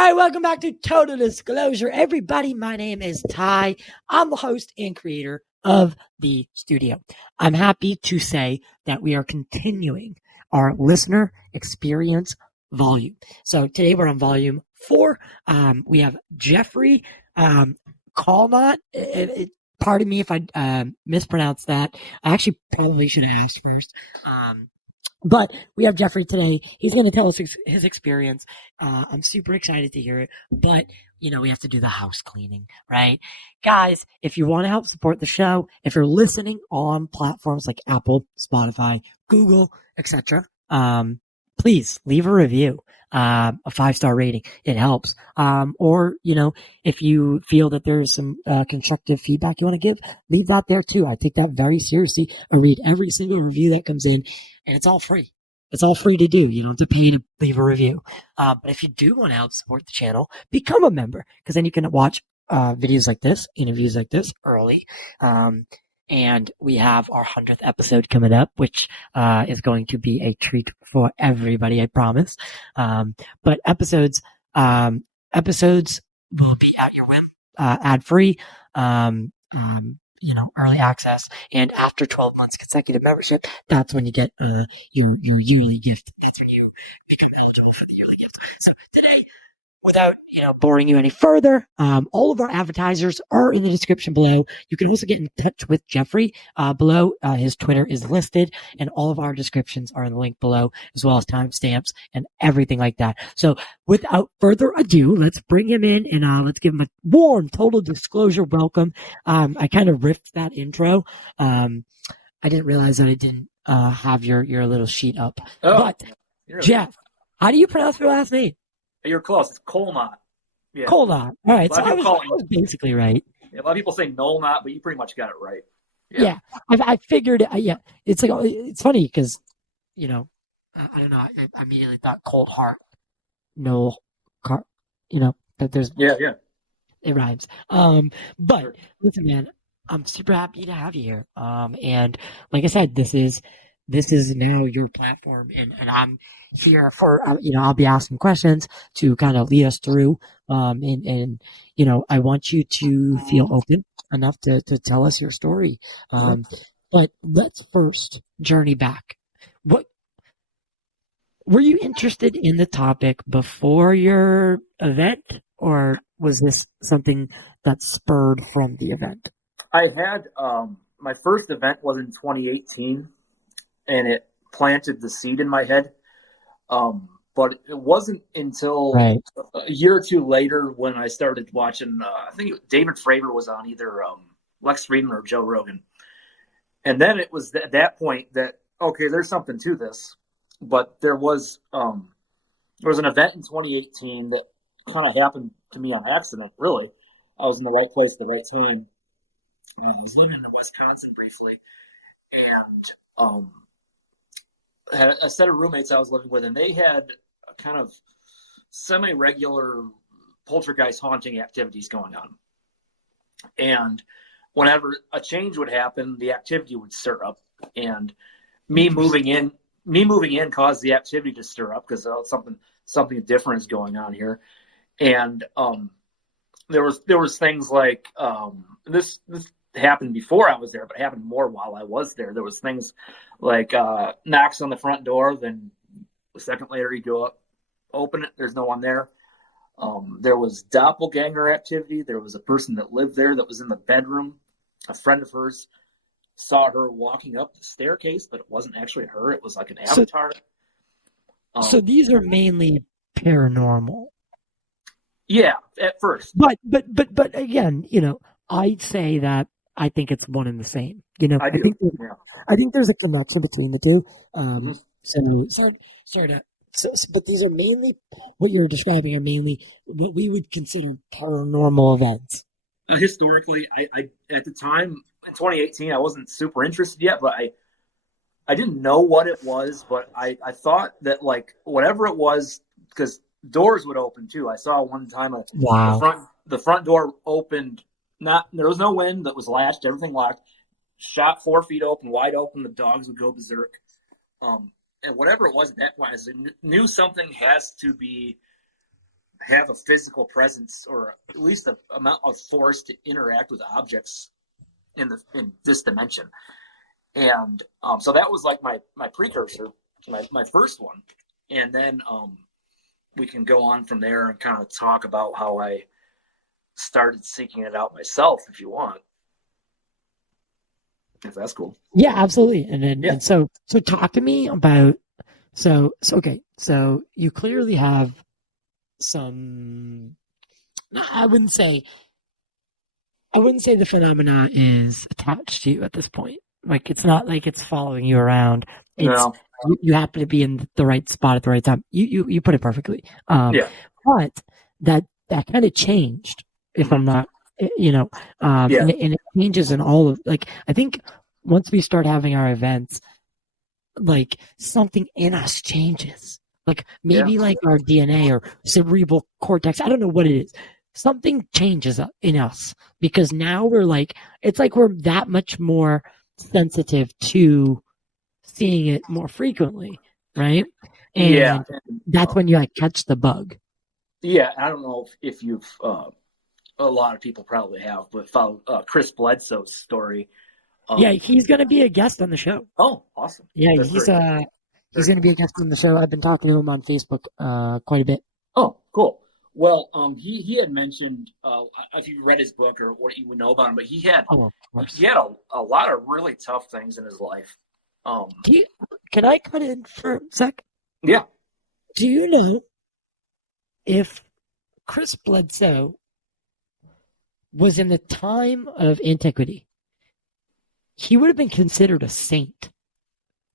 All right, welcome back to Total Disclosure. Everybody, my name is Ty. I'm the host and creator of the studio. I'm happy to say that we are continuing our listener experience volume. So today we're on volume 4. We have Jeffrey Kollnott. Pardon me if I mispronounced that. I actually probably should have asked first. But we have Jeffrey today. He's going to tell us his experience. I'm super excited to hear it. But, we have to do the house cleaning, right? Guys, if you want to help support the show, if you're listening on platforms like Apple, Spotify, Google, etc., please leave a review, a 5-star rating. It helps. Or, if you feel that there's some constructive feedback you want to give, leave that there too. I take that very seriously. I read every single review that comes in, and it's all free. It's all free to do. You don't have to pay to leave a review. But if you do want to help support the channel, become a member, because then you can watch videos like this, interviews like this early. And we have our 100th episode coming up, which is going to be a treat for everybody, I promise. But episodes will be at your whim, ad-free, early access. And after 12 months consecutive membership, that's when you get your yearly gift. That's when you become eligible for the yearly gift. So today, without boring you any further, all of our advertisers are in the description below. You can also get in touch with Jeffrey below. His Twitter is listed, and all of our descriptions are in the link below, as well as timestamps and everything like that. So without further ado, let's bring him in and let's give him a warm Total Disclosure welcome. I kind of ripped that intro. I didn't realize that I didn't have your little sheet up. But Jeff, how do you pronounce your last name? You're close. It's Kollnott. Yeah. Kollnott. All right. So I was basically right. Yeah, a lot of people say Kollnott, but you pretty much got it right. Yeah. I figured. Yeah. It's like it's funny because, I don't know. I immediately thought cold heart. No, that there's. Yeah. It rhymes. But listen, man, I'm super happy to have you here. And like I said, this is now your platform, and I'm here for I'll be asking questions to kind of lead us through, and I want you to feel open enough to tell us your story. But let's first journey back. What were you interested in the topic before your event, or was this something that spurred from the event? I had my first event was in 2018. And it planted the seed in my head. But it wasn't until a year or two later when I started watching, I think David Fravor was on either Lex Friedman or Joe Rogan. And then it was at that point that, okay, there's something to this. But there was an event in 2018 that kind of happened to me on accident, really. I was in the right place at the right time. I was living in Wisconsin briefly. And had a set of roommates I was living with, and they had a kind of semi-regular poltergeist haunting activities going on. And whenever a change would happen, the activity would stir up. And me moving in caused the activity to stir up because something different is going on here. And there was things like this happened before I was there, but it happened more while I was there. There was things like knocks on the front door, then a second later you go up, open it, there's no one there. There was doppelganger activity. There was a person that lived there that was in the bedroom. A friend of hers saw her walking up the staircase, but it wasn't actually her. It was like an avatar. So these are mainly paranormal. Yeah, at first. But again, I'd say that I think it's one and the same. I do. I think there's a connection between the two. But these are mainly what you're describing are mainly what we would consider paranormal events. Historically, I at the time in 2018, I wasn't super interested yet, but I didn't know what it was, but I thought that like whatever it was, because doors would open too. I saw one time the front door opened. There was no wind, that was latched, everything locked, shot 4 feet open, wide open, the dogs would go berserk. And whatever it was at that point, I knew something has to be have a physical presence, or at least an amount of force to interact with objects in this dimension. And so that was like my precursor, my first one. And then we can go on from there and kind of talk about how I started seeking it out myself, if you want. If that's cool. Yeah, absolutely. And then and so talk to me about okay. So you clearly have some. I wouldn't say the phenomena is attached to you at this point. Like it's not like it's following you around. It's No. you happen to be in the right spot at the right time. You put it perfectly. But that kind of changed. If I'm not, and it changes in all of like I think once we start having our events, like something in us changes. Like maybe like our DNA or cerebral cortex. I don't know what it is. Something changes in us because now we're like, it's like we're that much more sensitive to seeing it more frequently, right? And that's when you like catch the bug. Yeah, I don't know if you've, a lot of people probably have, but follow Chris Bledsoe's story. Yeah, he's going to be a guest on the show. Oh, awesome. Yeah, he's going to be a guest on the show. I've been talking to him on Facebook quite a bit. Oh, cool. Well, he had mentioned, if you read his book or what you would know about him, but he had a lot of really tough things in his life. Can I cut in for a sec? Yeah. Do you know if Chris Bledsoe was in the time of antiquity, he would have been considered a saint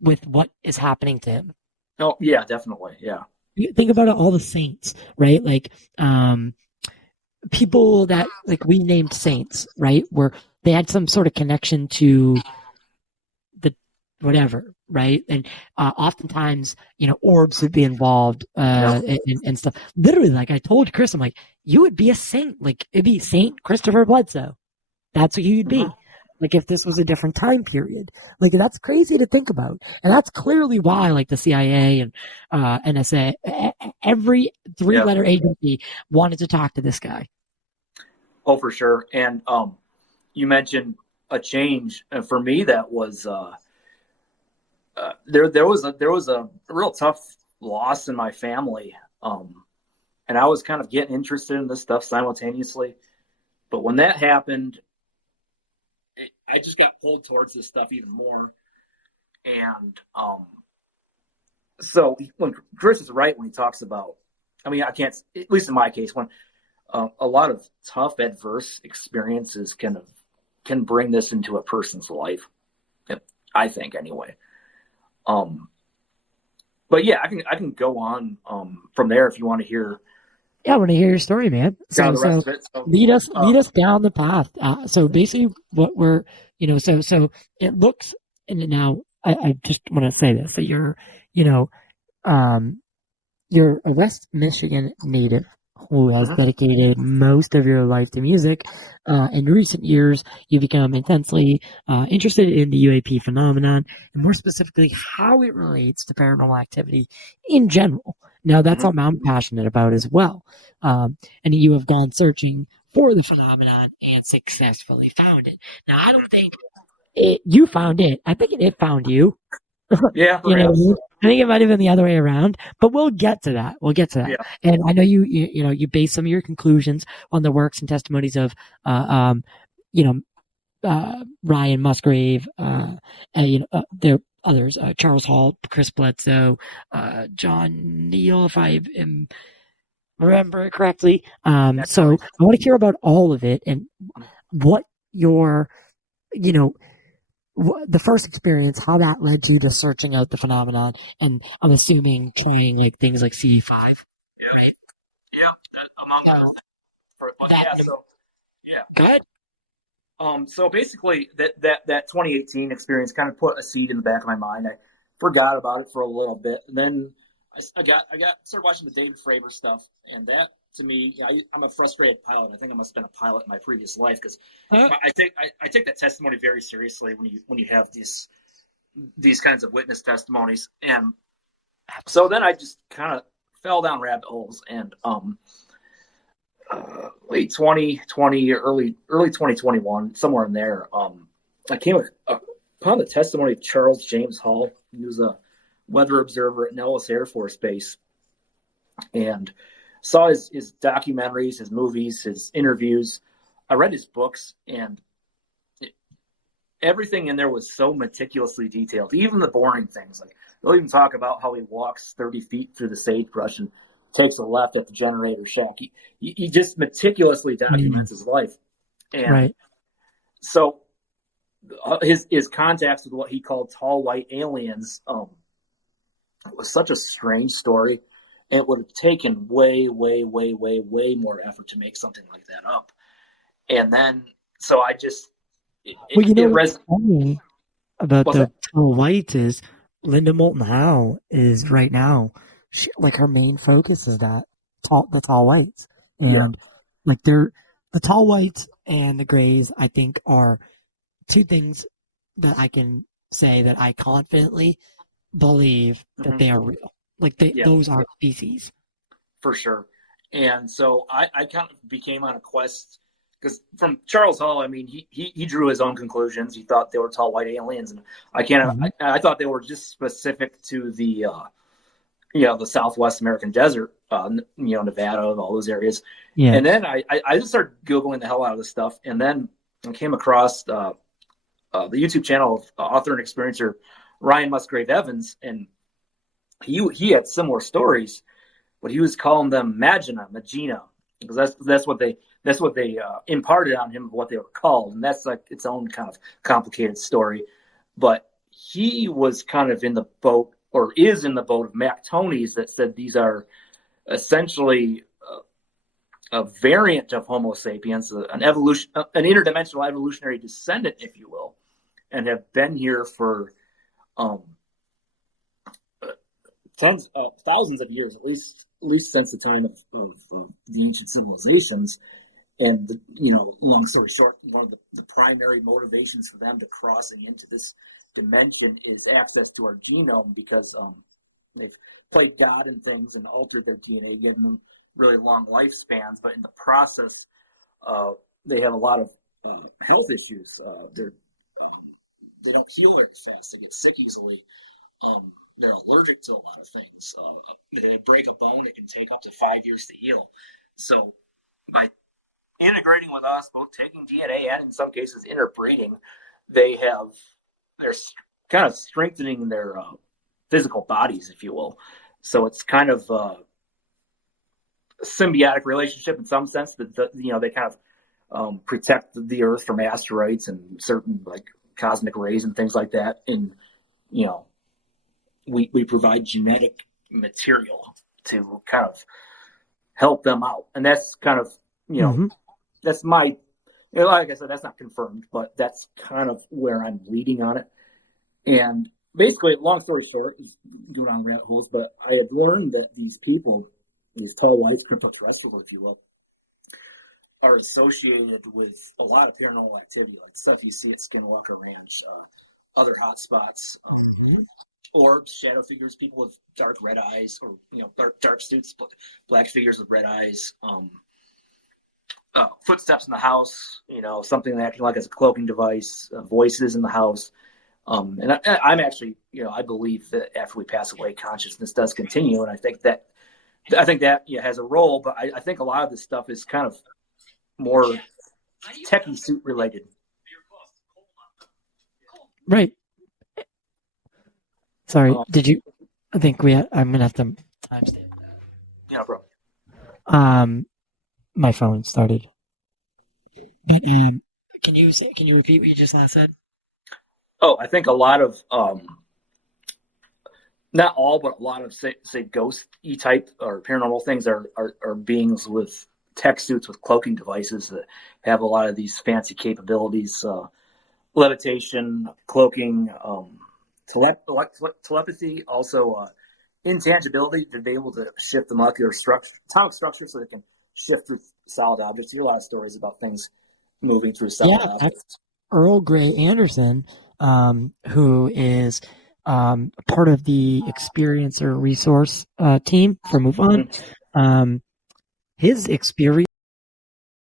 with what is happening to him? Oh, yeah, definitely. Yeah. You think about it, all the saints, right? Like people that like we named saints, right? Where they had some sort of connection to the whatever, right? And oftentimes, orbs would be involved and stuff. Literally, like I told Chris, I'm like, you would be a saint. Like it'd be Saint Christopher Bledsoe. That's what you'd be. Like if this was a different time period, like that's crazy to think about, and that's clearly why, like the CIA and NSA, every three-letter agency wanted to talk to this guy. Oh, for sure. And you mentioned a change, and for me, that was there was a real tough loss in my family, and I was kind of getting interested in this stuff simultaneously. But when that happened, I just got pulled towards this stuff even more. And so when Chris is right when he talks about, I mean, I can't, at least in my case, when a lot of tough, adverse experiences can bring this into a person's life, I think anyway. But yeah, I can go on from there if you want to hear. Yeah, I want to hear your story, man. So lead us down the path. So basically, what we're so it looks, and now I just want to say this, that you're a West Michigan native who has dedicated most of your life to music. In recent years, you become intensely interested in the UAP phenomenon, and more specifically, how it relates to paranormal activity in general. Now, that's something I'm passionate about as well. And you have gone searching for the phenomenon and successfully found it. Now, I don't think you found it. I think it found you. Yeah, I think it might have been the other way around, but we'll get to that. Yeah. And I know you base some of your conclusions on the works and testimonies of, Ryan Musgrave, there are others, Charles Hall, Chris Bledsoe, John Neal, if I remember it correctly. So I want to hear about all of it and what your, the first experience, how that led you to searching out the phenomenon, and I'm assuming trying like things like CD5. Go ahead. So basically, that 2018 experience kind of put a seed in the back of my mind. I forgot about it for a little bit, and then I started watching the David Fravor stuff, and that to me, I'm a frustrated pilot. I think I must have been a pilot in my previous life because I take that testimony very seriously when you have these kinds of witness testimonies, and so then I just kind of fell down rabbit holes, and late 2020, early 2021, somewhere in there. I came upon the testimony of Charles James Hall. He was a weather observer at Nellis Air Force Base, and saw his documentaries, his movies, his interviews. I read his books, and everything in there was so meticulously detailed, even the boring things. Like, they'll even talk about how he walks 30 feet through the sagebrush and takes a left at the generator shack. He just meticulously documents his life. And so his contacts with what he called tall white aliens was such a strange story. And it would have taken way more effort to make something like that up. And then, so I just... what's funny about the tall whites is Linda Moulton Howe is right now, her main focus is the tall whites. And the tall whites and the grays, I think, are two things that I can say that I confidently believe that they are real. Those are species. For sure. And so I kind of became on a quest, because from Charles Hall, I mean, he drew his own conclusions. He thought they were tall white aliens, and I thought they were just specific to the the Southwest American desert, Nevada and all those areas. Yeah. And then I just started Googling the hell out of this stuff, and then I came across the YouTube channel of author and experiencer Ryan Musgrave Evans, and he had similar stories, but he was calling them Magina, because that's what they imparted on him of what they were called, and that's like its own kind of complicated story. But he was kind of in the boat, or is in the boat, of Mac Toney's that said these are essentially a variant of Homo sapiens, an interdimensional evolutionary descendant, if you will, and have been here for thousands of years, at least since the time of the ancient civilizations. And long story short, one of the primary motivations for them to crossing into this dimension is access to our genome, because they've played God and things and altered their DNA, giving them really long lifespans. But in the process, they have a lot of health issues. They don't heal very fast. They get sick easily. They're allergic to a lot of things. They break a bone, it can take up to 5 years to heal. So by integrating with us, both taking DNA and in some cases interbreeding, they're kind of strengthening their physical bodies, if you will. So it's kind of a symbiotic relationship in some sense, that they kind of protect the Earth from asteroids and certain like cosmic rays and things like that. And we provide genetic material to kind of help them out. And that's kind of, that's my, like I said, that's not confirmed, but that's kind of where I'm leading on it. And basically, long story short, is going on rabbit holes, but I had learned that these people, these tall whites, cryptoterrestrials, if you will, are associated with a lot of paranormal activity, like stuff you see at Skinwalker Ranch, other hot spots, or shadow figures, people with dark red eyes, or dark suits, black figures with red eyes, footsteps in the house, something acting like as a cloaking device, voices in the house. And I'm actually, I believe that after we pass away, consciousness does continue, and I think that has a role. But I think a lot of this stuff is kind of more techie suit related. Right. Sorry, did you? I think I'm gonna have to timestamp that. Yeah, bro. My phone started. But can you repeat what you just last said? Oh, I think a lot of not all, but a lot of say ghost-y type or paranormal things are beings with tech suits with cloaking devices that have a lot of these fancy capabilities, levitation, cloaking, telepathy, also intangibility, to be able to shift the molecular structure, atomic structure, so they can shift through solid objects. You hear a lot of stories about things moving through solid objects. Earl Grey Anderson, who is part of the experiencer resource team for Move On, his experience